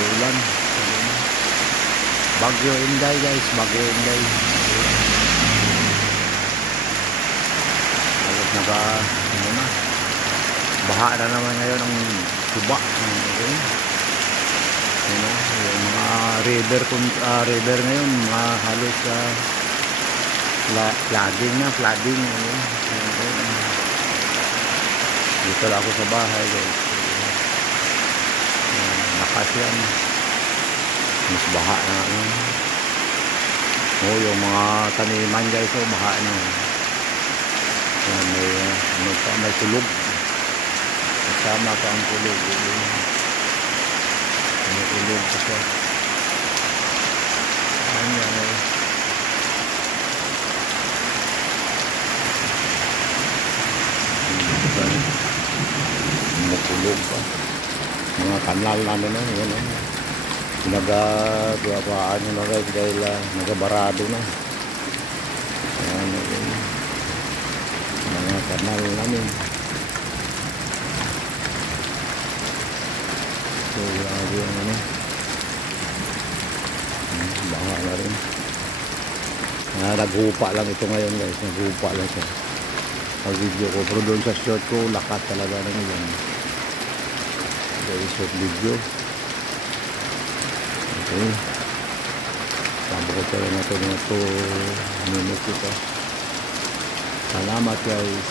mag-uulan. Bagyo Inday guys, Bagyo Inday. Halos ano na, baha na naman ngayon ang tuba. Yung mga river ngayon, mga halos flooding na, flooding. Dito lang ako sa bahay guys. Lakas yan. Mas baha na. Yung mga taniman guys, baha na. May tulog. Kasama pa ang tulog. May tulog pa siya. Tulog pa. Mga kanal namin na yan. Nagagawaaan na guys dahil nagabarado na. Ayan, mga kanal namin. So grabe yung baha na rin. Naghupa lang ito ngayon guys, naghupa lang siya sa video ko, pero doon sa short ko lakas talaga na yan. Short video. Okay, sabukot na natin mga 2 minutes ito. Salamat guys.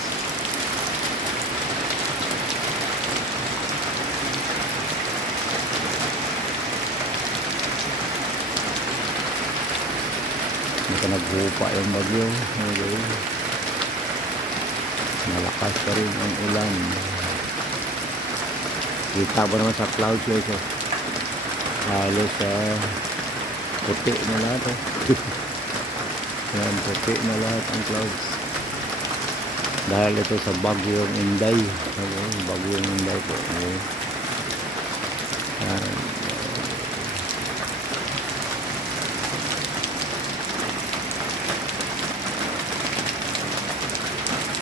Naghupa yung bagyo. Okay, malakas pa rin ang ulan. Kita mo naman sa clouds guys. Halos puti na lahat. Yan, puti na lahat ang clouds. Dahil ito sa Bagyong Inday. Bagyong Inday po. Yan.